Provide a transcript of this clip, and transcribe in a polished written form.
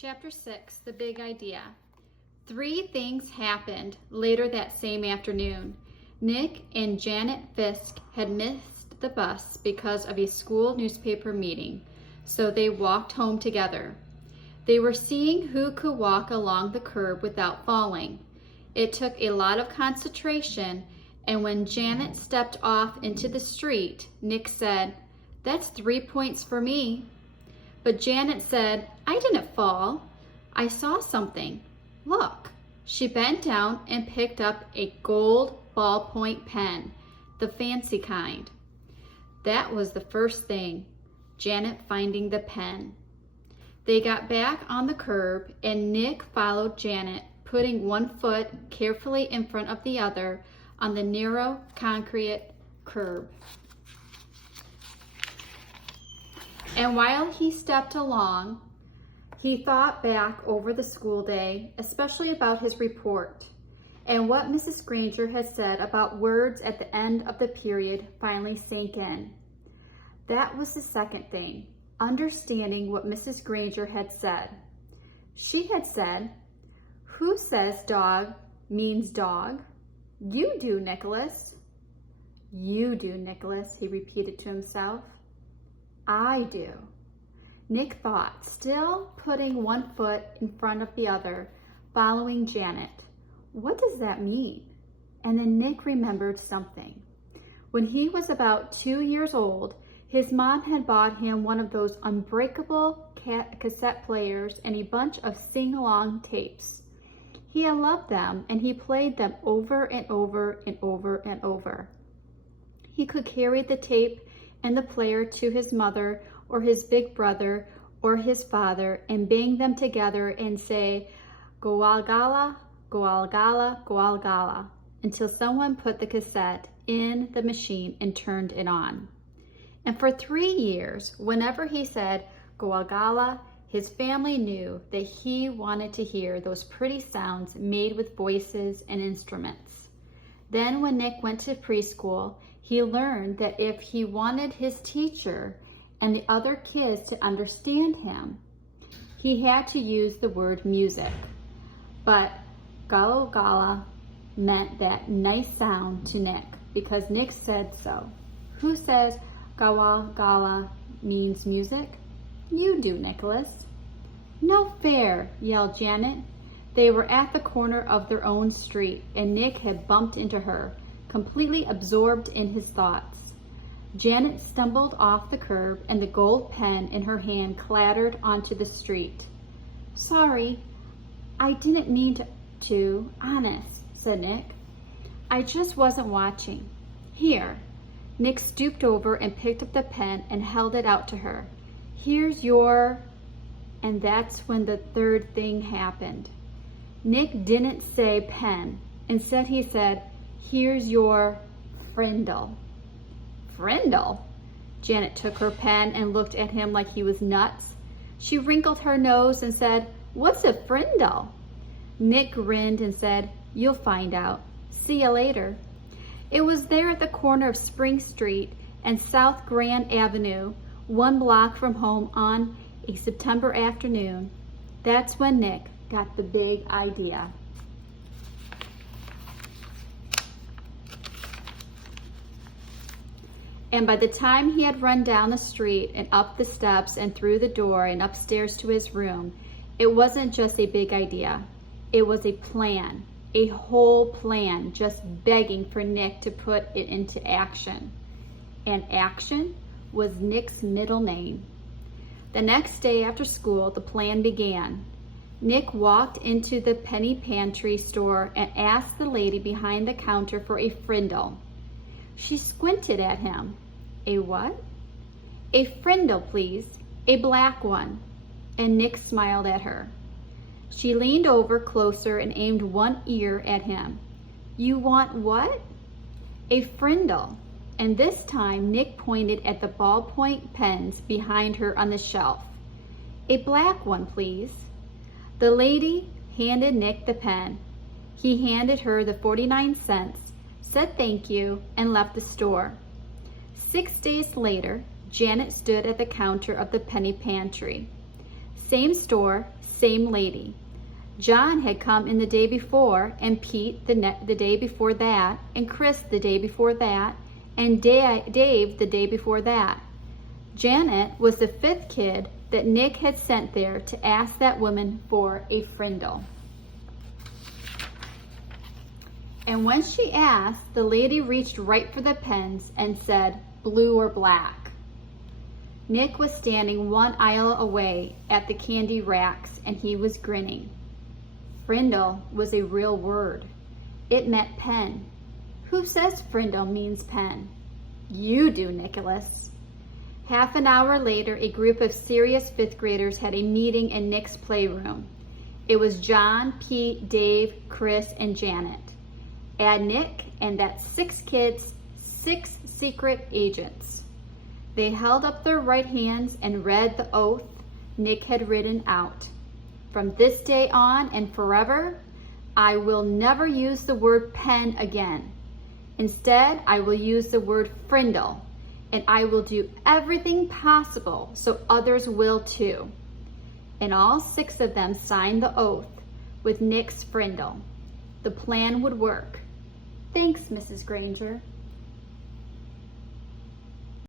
Chapter 6, The Big Idea. 3 things happened later that same afternoon. Nick and Janet Fisk had missed the bus because of a school newspaper meeting, so they walked home together. They were seeing who could walk along the curb without falling. It took a lot of concentration, and when Janet stepped off into the street, Nick said, "That's 3 points for me." But Janet said, "I didn't fall. I saw something. Look." She bent down and picked up a gold ballpoint pen, the fancy kind. That was the first thing, Janet finding the pen. They got back on the curb and Nick followed Janet, putting one foot carefully in front of the other on the narrow concrete curb. And while he stepped along, he thought back over the school day, especially about his report, and what Mrs. Granger had said about words at the end of the period finally sank in. That was the second thing, understanding what Mrs. Granger had said. She had said, "Who says dog means dog?" "You do, Nicholas." "You do, Nicholas," he repeated to himself. "I do." Nick thought, still putting one foot in front of the other, following Janet. What does that mean? And then Nick remembered something. When he was about 2 years old, his mom had bought him one of those unbreakable cassette players and a bunch of sing-along tapes. He had loved them, and he played them over and over and over and over. He could carry the tape and the player to his mother or his big brother or his father and bang them together and say, "Goalgala, Goalgala, Goalgala," until someone put the cassette in the machine and turned it on. And for 3 years, whenever he said Goalgala, his family knew that he wanted to hear those pretty sounds made with voices and instruments. Then when Nick went to preschool, he learned that if he wanted his teacher and the other kids to understand him, he had to use the word music. But gala gala meant that nice sound to Nick because Nick said so. Who says gawa gala means music? You do, Nicholas. "No fair," yelled Janet. They were at the corner of their own street and Nick had bumped into her, completely absorbed in his thoughts. Janet stumbled off the curb and the gold pen in her hand clattered onto the street. "Sorry, I didn't mean to, honest," said Nick. "I just wasn't watching. Here." Nick stooped over and picked up the pen and held it out to her. "Here's your..." And that's when the third thing happened. Nick didn't say pen. Instead he said, "Here's your Frindle." "Frindle?" Janet took her pen and looked at him like he was nuts. She wrinkled her nose and said, "What's a Frindle?" Nick grinned and said, "You'll find out. See you later." It was there at the corner of Spring Street and South Grand Avenue, 1 block from home on a September afternoon. That's when Nick got the big idea. And by the time he had run down the street and up the steps and through the door and upstairs to his room, it wasn't just a big idea. It was a plan, a whole plan, just begging for Nick to put it into action. And action was Nick's middle name. The next day after school, the plan began. Nick walked into the penny pantry store and asked the lady behind the counter for a Frindle. She squinted at him. "A what?" "A Frindle, please. A black one." And Nick smiled at her. She leaned over closer and aimed one ear at him. "You want what?" "A Frindle." And this time Nick pointed at the ballpoint pens behind her on the shelf. "A black one, please." The lady handed Nick the pen. He handed her the 49 cents, said thank you, and left the store. 6 days later, Janet stood at the counter of the penny pantry. Same store, same lady. John had come in the day before, and Pete the day before that, and Chris the day before that, and Dave the day before that. Janet was the 5th kid that Nick had sent there to ask that woman for a Frindle. And when she asked, the lady reached right for the pens and said, blue or black. Nick was standing one aisle away at the candy racks, and he was grinning. Frindle was a real word. It meant pen. Who says Frindle means pen? You do, Nicholas. Half an hour later, a group of serious 5th graders had a meeting in Nick's playroom. It was John, Pete, Dave, Chris, and Janet. Add Nick, and that's 6 kids, 6 secret agents. They held up their right hands and read the oath Nick had written out. From this day on and forever, I will never use the word pen again. Instead, I will use the word Frindle, and I will do everything possible so others will too. And all 6 of them signed the oath with Nick's Frindle. The plan would work. Thanks, Mrs. Granger.